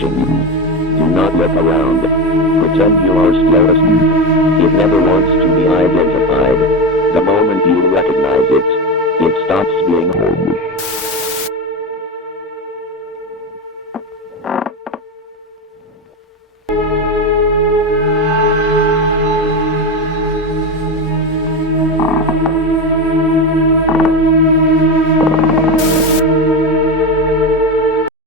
watching you. Do not look around. Pretend you are skeleton. It never wants to be identified. The moment you recognize it, it stops being homeless.